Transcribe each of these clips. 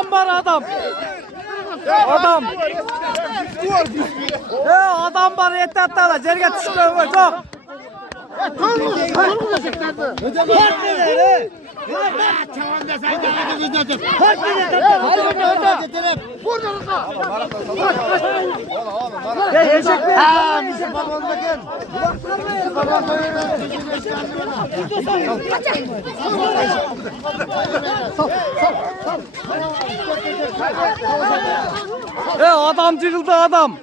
adam var adam. Adam. Adam var yeter da jerge düştü çok. Adam çıkıldı adam.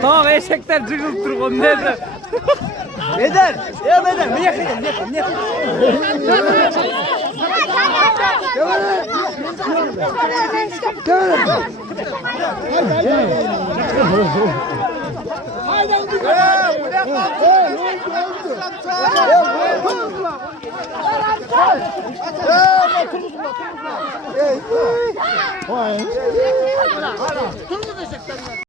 Tamam eşekler cıgıltır onu nerede? Beder. Ya Beder. Niye kıydın? Niye?